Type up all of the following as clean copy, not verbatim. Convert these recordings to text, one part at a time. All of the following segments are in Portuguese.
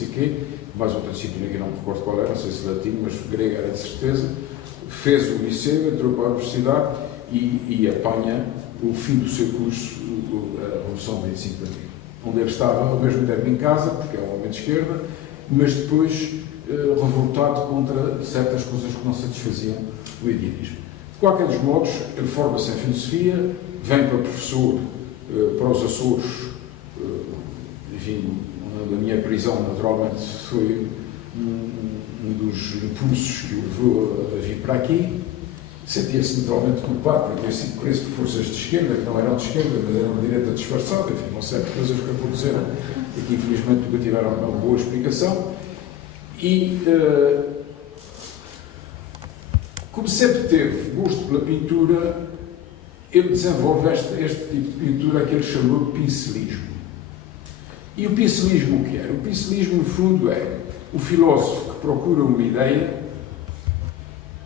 sei quê, mais outra disciplina que eu não me recordo qual era, não sei se latim, mas grego era de certeza, fez o liceu, entrou para a universidade e apanha o fim do seu curso, a Revolução de 25 de Abril, onde ele estava ao mesmo tempo em casa, porque é um homem de esquerda, mas depois revoltado contra certas coisas que não satisfaziam o idealismo. De qualquer dos modos, ele forma-se em filosofia, vem para professor para os Açores, enfim, na minha prisão, naturalmente, foi um dos impulsos que o levou a vir para aqui. Sentia-se naturalmente culpado por ter sido preso por forças de esquerda, que não eram de esquerda, mas eram de direita disfarçada, enfim, uma série de coisas que aconteceram e que infelizmente nunca tiveram uma boa explicação. E, como sempre teve gosto pela pintura, ele desenvolve este tipo de pintura que ele chamou de pincelismo. E o pincelismo o que era? O pincelismo, no fundo, é o filósofo que procura uma ideia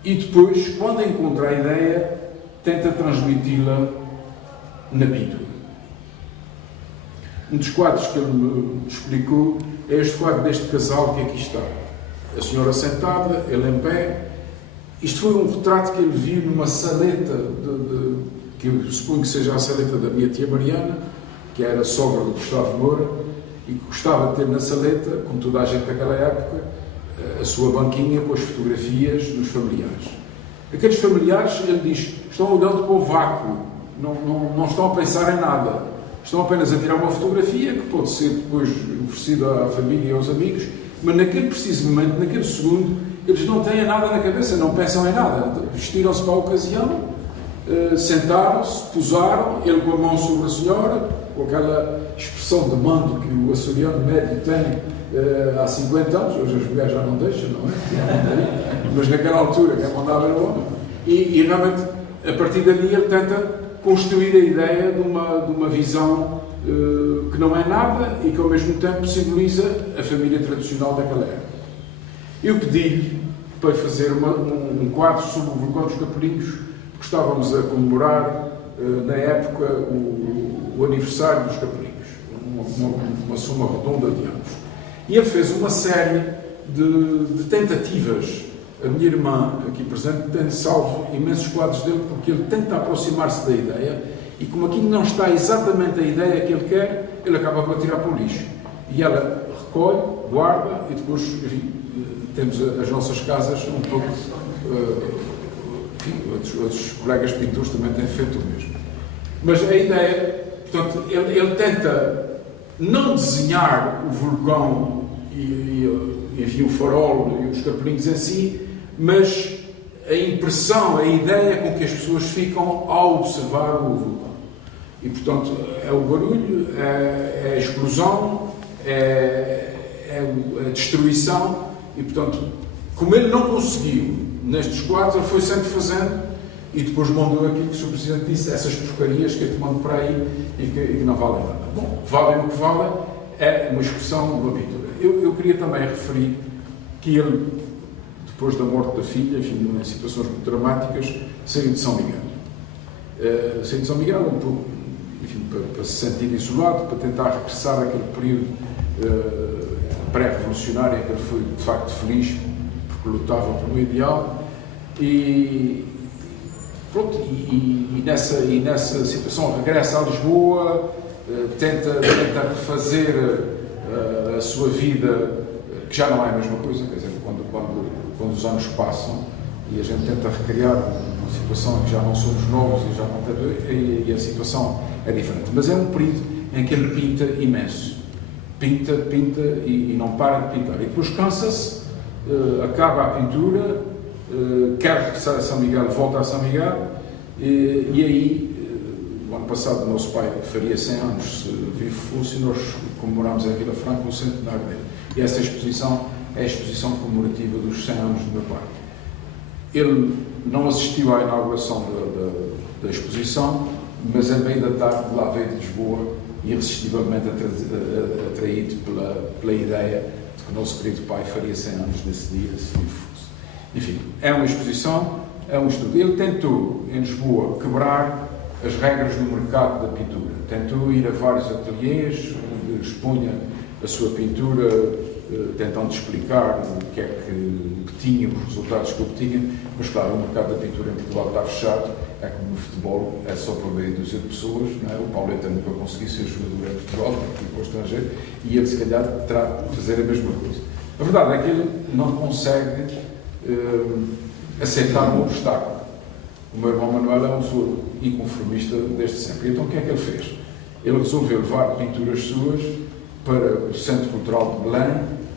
e depois, quando encontra a ideia, tenta transmiti-la na pintura. Um dos quadros que ele me explicou é este quadro deste casal que aqui está. A senhora sentada, ele em pé. Isto foi um retrato que ele viu numa saleta, que eu suponho que seja a saleta da minha tia Mariana, que era sogra do Gustavo Moura, e que gostava de ter na saleta, como toda a gente daquela época, a sua banquinha com as fotografias dos familiares. Aqueles familiares, ele diz, estão olhando para o vácuo, não estão a pensar em nada, estão apenas a tirar uma fotografia que pode ser depois oferecida à família e aos amigos, mas naquele preciso momento, naquele segundo, eles não têm nada na cabeça, não pensam em nada. Vestiram-se para a ocasião, sentaram-se, posaram, ele com a mão sobre a senhora, com aquela expressão de mando que o açoriano médio tem há 50 anos, hoje as mulheres já não deixam, não é? Mas naquela altura quem mandava era o homem. E realmente, a partir dali, ele tenta construir a ideia de uma visão que não é nada e que ao mesmo tempo simboliza a família tradicional daquela época. Eu pedi-lhe para fazer um quadro sobre o vulcão dos Capelinhos, porque estávamos a comemorar na época o aniversário dos Capelinhos, uma soma redonda de anos. E ele fez uma série de tentativas. A minha irmã, aqui presente, tem salvo imensos quadros dele, porque ele tenta aproximar-se da ideia, e como aquilo não está exatamente a ideia que ele quer, ele acaba por tirar para o lixo. E ela recolhe, guarda, e depois, enfim, temos as nossas casas um pouco... enfim, outros colegas pintores também têm feito o mesmo. Mas a ideia, portanto, ele tenta não desenhar o vulcão enfim, o farol e os capelinhos em si, mas a impressão, a ideia com que as pessoas ficam ao observar o vulcão. E, portanto, é o barulho, é a explosão, é a destruição, e, portanto, como ele não conseguiu nestes quadros, ele foi sempre fazendo, e depois mandou aquilo que o Sr. Presidente disse, essas porcarias que eu te mando para aí e que não valem nada. Bom, valem o que valem, é uma expressão de uma pintura. Eu queria também referir que ele, depois da morte da filha, enfim, em situações muito dramáticas, saiu de São Miguel. Saiu de São Miguel, enfim, para se sentir isolado, para tentar regressar àquele período pré-revolucionário em que ele foi, de facto, feliz, porque lutava pelo ideal. E pronto, e nessa situação regressa a Lisboa, tenta refazer a sua vida, que já não é a mesma coisa, quer dizer, quando os anos passam e a gente tenta recriar uma situação em que já não somos novos e já não tem, e a situação é diferente. Mas é um período em que ele pinta imenso. Pinta e não para de pintar. E depois cansa-se, acaba a pintura, quer regressar a São Miguel, volta a São Miguel, e aí, o ano passado, o nosso pai faria 100 anos se vivo fosse, e nós comemorámos em Vila Franca o centenário dele. E essa exposição é a exposição comemorativa dos 100 anos do meu pai. Ele não assistiu à inauguração da exposição, mas a meio da tarde lá veio de Lisboa, irresistivelmente atraído pela ideia de que o nosso querido pai faria 100 anos nesse dia, se vivo fosse. Enfim, é uma exposição, é um estudo. Ele tentou, em Lisboa, quebrar as regras do mercado da pintura. Tentou ir a vários ateliês, onde expunha a sua pintura tentando explicar o que é que tinha, os resultados que obtinha, mas claro, o mercado da pintura em Portugal está fechado, é como no futebol, é só para meia dúzia de pessoas, não é? O Pauleta nunca conseguiu ser jogador em Portugal, porque ficou estrangeiro, e ele se calhar terá de fazer a mesma coisa. A verdade é que ele não consegue aceitar um obstáculo. O meu irmão Manuel é uma pessoa inconformista desde sempre. Então o que é que ele fez? Ele resolveu levar pinturas suas para o Centro Cultural de Belém,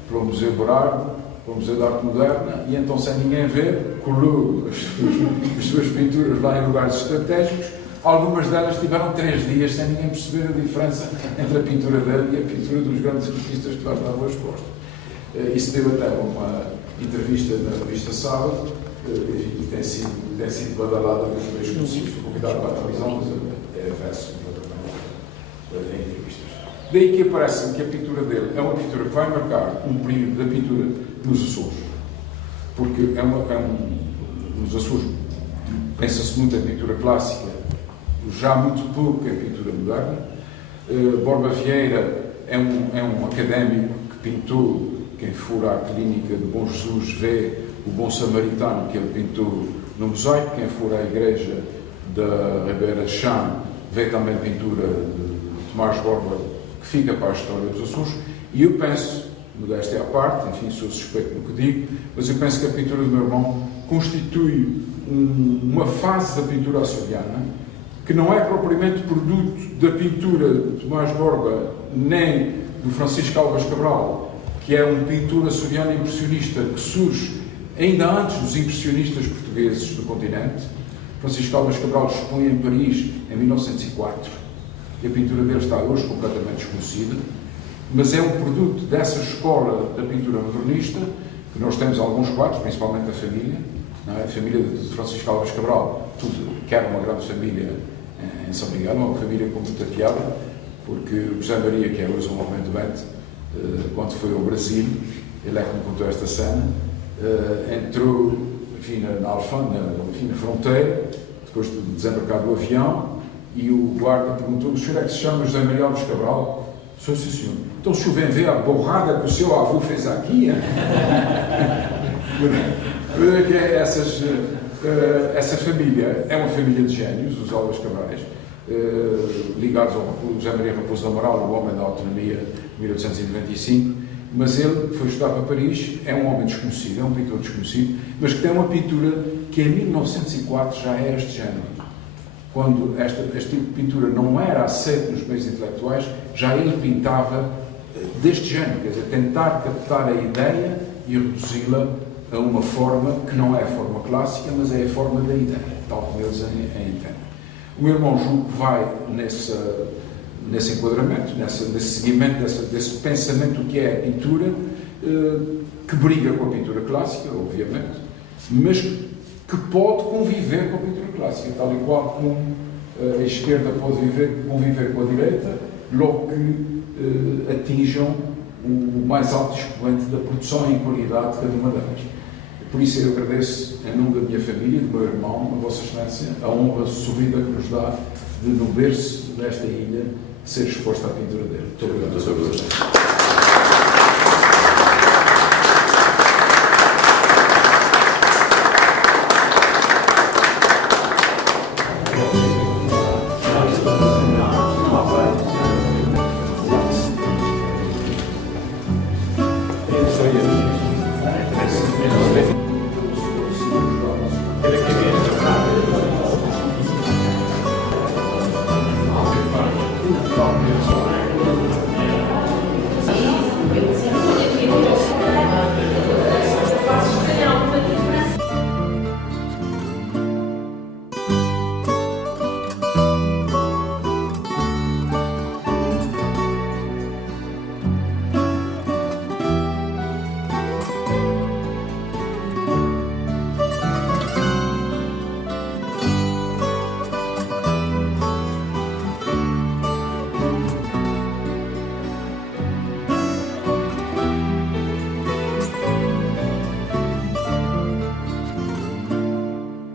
para o Museu Berardo, para o Museu de Arte Moderna, e então, sem ninguém ver, colou as suas pinturas lá em lugares estratégicos. Algumas delas tiveram 3 dias sem ninguém perceber a diferença entre a pintura dele e a pintura dos grandes artistas que lá estavam expostos. Isso deu até uma entrevista na revista Sábado, e tem sido badalada dos meios conhecidos, foi convidado para a televisão, mas é verso completamente em entrevistas. Daí que aparece que a pintura dele é uma pintura que vai marcar um período da pintura nos Açores, porque nos Açores pensa-se muito em pintura clássica, já muito pouco em pintura moderna. Borba Vieira é um académico que pintou, quem for à clínica de Bom Jesus vê o Bom Samaritano que ele pintou no mosaico, quem for à igreja da Ribeira Chã vê também a pintura de Tomás Borba, que fica para a história dos Açores, e eu penso, modéstia à parte, enfim, sou suspeito no que digo, mas eu penso que a pintura do meu irmão constitui uma fase da pintura açoriana que não é propriamente produto da pintura de Tomás Borba nem do Francisco Alves Cabral, que é um pintor açoriano impressionista que surge ainda antes dos impressionistas portugueses do continente. Francisco Alves Cabral expõe em Paris em 1904 e a pintura dele está hoje completamente desconhecida, mas é um produto dessa escola da pintura modernista, que nós temos alguns quadros, principalmente a família, não é? A família de Francisco Alves Cabral, que era uma grande família em São Miguel, uma família com muita piada, porque o José Maria, que é hoje um homem doente, quando foi ao Brasil, ele é que me contou esta cena, entrou, enfim, na alfândega, na fronteira, depois de desembarcar do avião, e o guarda perguntou: o senhor é que se chama José Maria Alves Cabral? Sou, sim, senhor. Então, se o senhor vem ver a borrada que o seu avô fez aqui, essa família é uma família de gênios, os Alves Cabrais, ligados ao José Maria Raposo da Moral, o homem da autonomia de 1895, mas ele foi estudar para Paris, é um homem desconhecido, é um pintor desconhecido, mas que tem uma pintura que em 1904 já é este género. Quando este tipo de pintura não era aceito nos meios intelectuais, já ele pintava deste género, quer dizer, tentar captar a ideia e reduzi-la a uma forma que não é a forma clássica, mas é a forma da ideia, tal como eles a entendem. O meu irmão julgo que vai nesse enquadramento, nesse seguimento, desse pensamento do que é a pintura, que briga com a pintura clássica, obviamente, mas que pode conviver com a pintura clássica, tal e qual como a esquerda pode conviver com a direita, logo que atinjam o mais alto expoente da produção e qualidade de cada uma delas. Por isso eu agradeço, em nome da minha família, do meu irmão, a Vossa Excelência, a honra sorrida que nos dá de, no berço desta ilha, ser exposta à pintura dele. Muito obrigado.